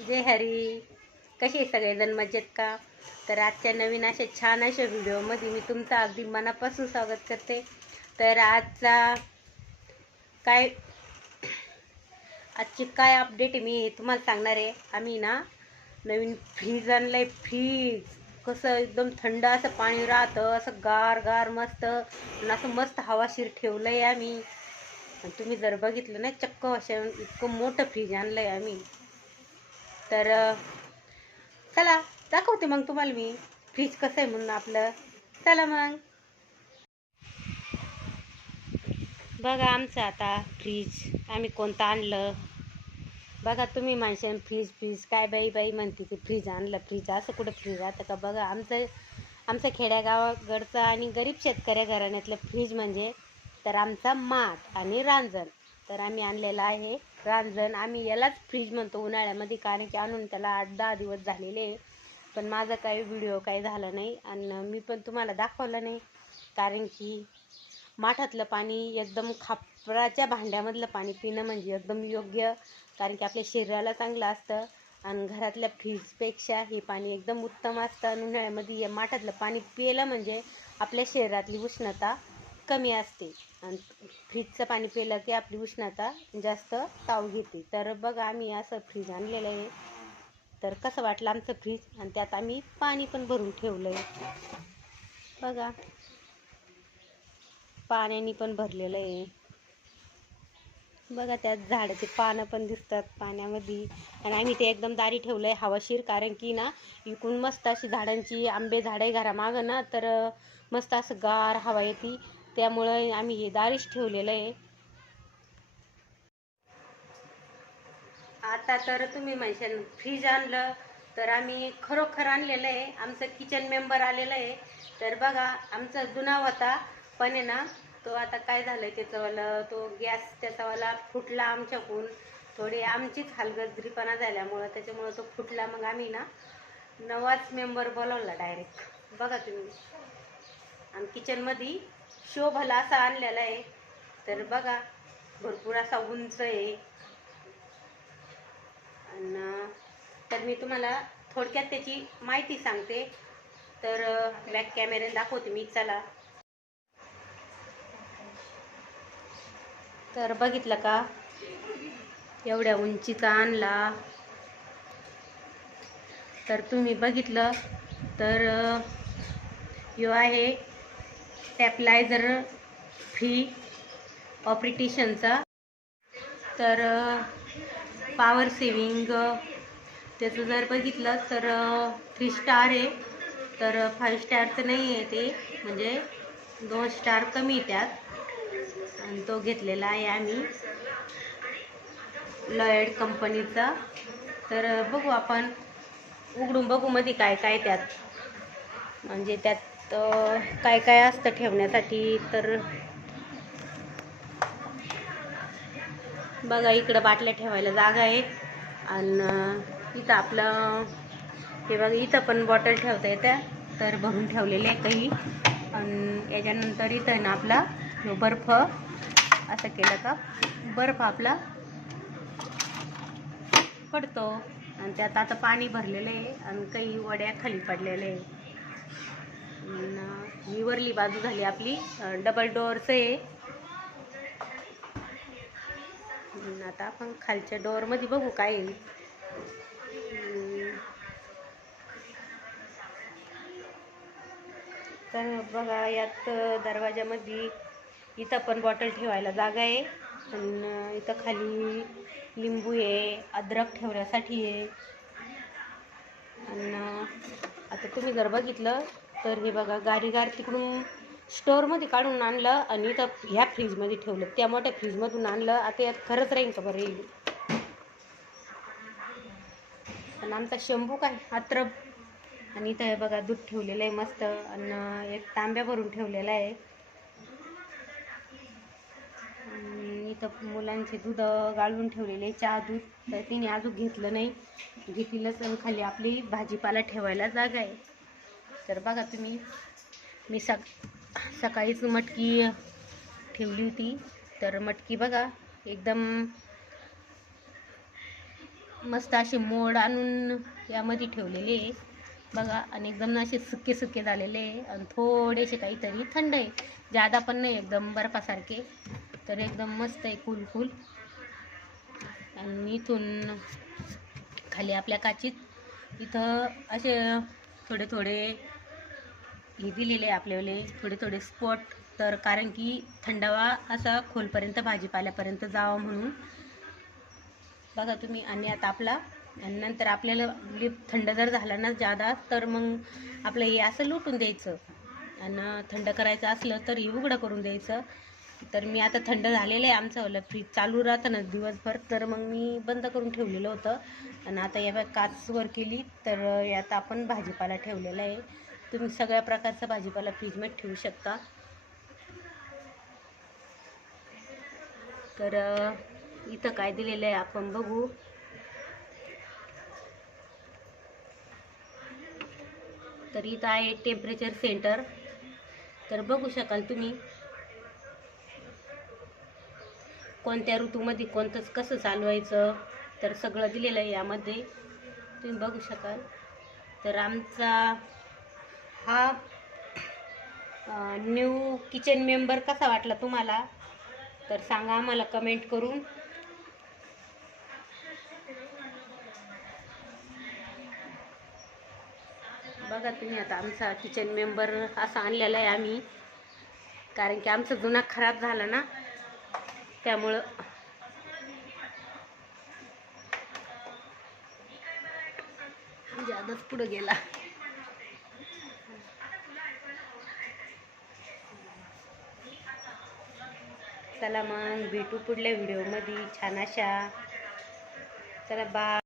जय हरी. कसे सगळेजण मजेत का? तर आजच्या नवीन अशा छान अशा व्हिडिओमध्ये मी तुमचं अगदी मनापासून स्वागत करते. तर आजचा काय आजची काय अपडेट आहे मी तुम्हाला सांगणार आहे. आम्ही ना नवीन फ्रीज आणलं आहे फ्रीज कसं एकदम थंड असं पाणी राहतं असं गार गार मस्त. आणि असं मस्त हवाशीर ठेवलं आहे आम्ही. आणि तुम्ही जर बघितलं ना चक्क अशा इतकं मोठं फ्रीज आणलं आहे आम्ही. तर चला दाखवते मग तुम्हाला मी. फ्रीज कसं आहे म्हणून आपलं. चला मग. बघा आमचं आता फ्रीज आम्ही कोणतं आणलं? बघा तुम्ही माणशान फ्रीज फ्रीज काय बाई बाई म्हणते ते फ्रीज आणलं फ्रीज असं कुठं फ्रीज राहतं का? बघा आमचं आमचं खेड्यागावाकडचं आणि गरीब शेतकऱ्या घराण्यातलं फ्रीज म्हणजे तर आमचा माठ आणि रांजण. तर आम्ही आणलेलं आहे. रांजण आम्ही यालाच फ्रीज म्हणतो उन्हाळ्यामध्ये कारण की आणून त्याला आठ दहा दिवस झालेले आहे. पण माझा काही व्हिडिओ काही झाला नाही आणि मी पण तुम्हाला दाखवलं नाही. कारण की माठातलं पाणी एकदम खापराच्या भांड्यामधलं पाणी पिणं म्हणजे एकदम योग्य कारण की आपल्या शरीराला चांगलं असतं. आणि घरातल्या फ्रीजपेक्षा हे पाणी एकदम उत्तम असतं. आणि उन्हाळ्यामध्ये या माठातलं पाणी पिलं म्हणजे आपल्या शरीरातली उष्णता कमी असते. आणि फ्रीजचं पाणी पिलं की आपली उष्णता जास्त ताव घेते. तर बघा आम्ही असं फ्रीज आणलेलं आहे. तर कसं वाटलं आमचं फ्रीज? आणि त्यात आम्ही पाणी पण भरून ठेवलं आहे बघा. पाण्याने पण भरलेलं आहे. बघा त्यात झाडाचे पानं पण दिसतात पाण्यामध्ये. आणि आम्ही ते एकदम दारी ठेवलं आहे हवाशीर. कारण की ना इकून मस्त अशी झाडांची आंबे झाडं आहे घरामागं ना तर मस्त असं गार हवा येते. त्यामुळं आम्ही हे दारीच ठेवलेलं आहे. आता तर तुम्ही म्हणशाल फ्रीज आणलं तर आम्ही खरोखर आणलेलं आहे. आमचं किचन मेंबर आलेलं आहे. तर बघा आमचा जुना होता पण आहे ना तो आता काय झालं त्याचंवालं तो गॅस त्याचावाला फुटला आमच्याकडून. थोडी आमचीच हलगजरीपणा झाल्यामुळं त्याच्यामुळं तो फुटला. मग आम्ही ना नवाच मेंबर बोलावला डायरेक्ट बघा तुम्ही. आणि किचनमध्ये शो भला असा आणलेला आहे. तर बघा भरपूर असा उंच आहे. आणि तर मी तुम्हाला थोडक्यात त्याची माहिती सांगते. तर बॅक कॅमेऱ्याने दाखवते मी चला. तर बघितलं का? एवढ्या उंचीचा आणला. तर तुम्ही बघितलं तर यो आहे टॅप्लायझर फ्री ऑपरेटिशनचा तर पावर सेविंग त्याचं जर बघितलं तर थ्री स्टार आहे. तर फाईव्ह स्टारचं नाही आहे ते. म्हणजे दोन स्टार कमी आहे त्यात. आणि तो घेतलेला आहे आम्ही. लॉयड कंपनीचा तर बघू आपण. उघडून बघू मध्ये काय काय त्यात. म्हणजे त्यात तर काय काय असतं ठेवण्यासाठी तर बघा इकडं बाटल्या ठेवायला जागा आहे. आणि इथं आपलं हे बघा इथं पण बॉटल ठेवता येत्या. तर भरून ठेवलेले आहे काही. आणि याच्यानंतर इथं ना आपला बर्फ. असं केलं का? बर्फ आपला पडतो. आणि त्यात आता पाणी भरलेलं आहे. आणि काही वड्या खाली पडलेल्या आहे ही वरली बाजू झाली आपली. डबल डोअरचं आहे. आता आपण खालच्या डोअरमध्ये बघू काय तर बघा यात दरवाजामध्ये इथं पण बॉटल ठेवायला जागा आहे. आणि इथं खाली लिंबू आहे अद्रक ठेवण्यासाठी आहे. आणि आता तुम्ही जर बघितलं तर हे बघा गारीगार तिकडून स्टोअरमध्ये काढून आणलं आणि इथं ह्या फ्रीजमध्ये ठेवलं. त्या मोठ्या फ्रीजमधून आणलं. आता यात खरंच राहील का बरं येईल आणि आमचा शंभू काय? अत्रब. आणि इथं हे बघा दूध ठेवलेलं आहे मस्त. आणि एक तांब्या भरून ठेवलेला आहे. इथं मुलांचे दूध गाळून ठेवलेले चहा दूध. तर तिने अजून घेतलं नाही. घेतीलच आणि खाली आपली भाजीपाला ठेवायला जागा आहे. तर बघा तुम्ही मी सक सकाळीच मटकी ठेवली होती. तर मटकी बघा एकदम मस्त असे मोड आणून यामध्ये ठेवलेले आहे. बघा आणि एकदम असे सुके सुके झालेले आहे. आणि थोडेसे काहीतरी थंड आहे. जादा पण नाही एकदम बर्फासारखे. तर एकदम मस्त आहे कूल कूल आणि इथून खाली आपल्या काचीत इथं असे थोडे थोडे हे दिलेले आहे आपल्याला थोडे थोडे स्पॉट तर कारण की थंडावा असा खोलपर्यंत भाजीपाल्यापर्यंत जावा म्हणून. बघा तुम्ही आणि आता आपला आणि नंतर आपल्याला लिप थंड जर झाला ना जादा तर मग आपलं हे असं लुटून द्यायचं. आणि थंड करायचं असलं तर हे उघडं करून द्यायचं. तर मी आता थंड झालेलं आहे आमचं फ्रीज चालू राहतं ना दिवसभर. तर मग मी बंद करून ठेवलेलं होतं. आणि आता या काचवर केली. तर यात आपण भाजीपाला ठेवलेला आहे. तुम्ही सगळ्या प्रकारचा भाजीपाला फ्रीजमध्ये ठेवू शकता. तर इथं काय दिलेलं आहे आपण बघू. तर इथं आहे टेम्परेचर सेंटर तर बघू शकाल तुम्ही कोणत्या ऋतूमध्ये कोणतंच कसं चालवायचं. तर सगळं दिलेलं आहे यामध्ये. तुम्ही बघू शकाल. तर आमचा हा न्यू किचन मेंबर कसा वाटला तुम्हाला? तर सांगा आम्हाला कमेंट करून. बघा तुम्ही आता आमचा किचन मेंबर असा आणलेला आहे आम्ही. कारण की आमचा जुना खराब झाला ना. त्यामुळं. जादाच पुढं गेला. चला मग भेटू पुढल्या व्हिडिओमध्ये छान अशा. चला बा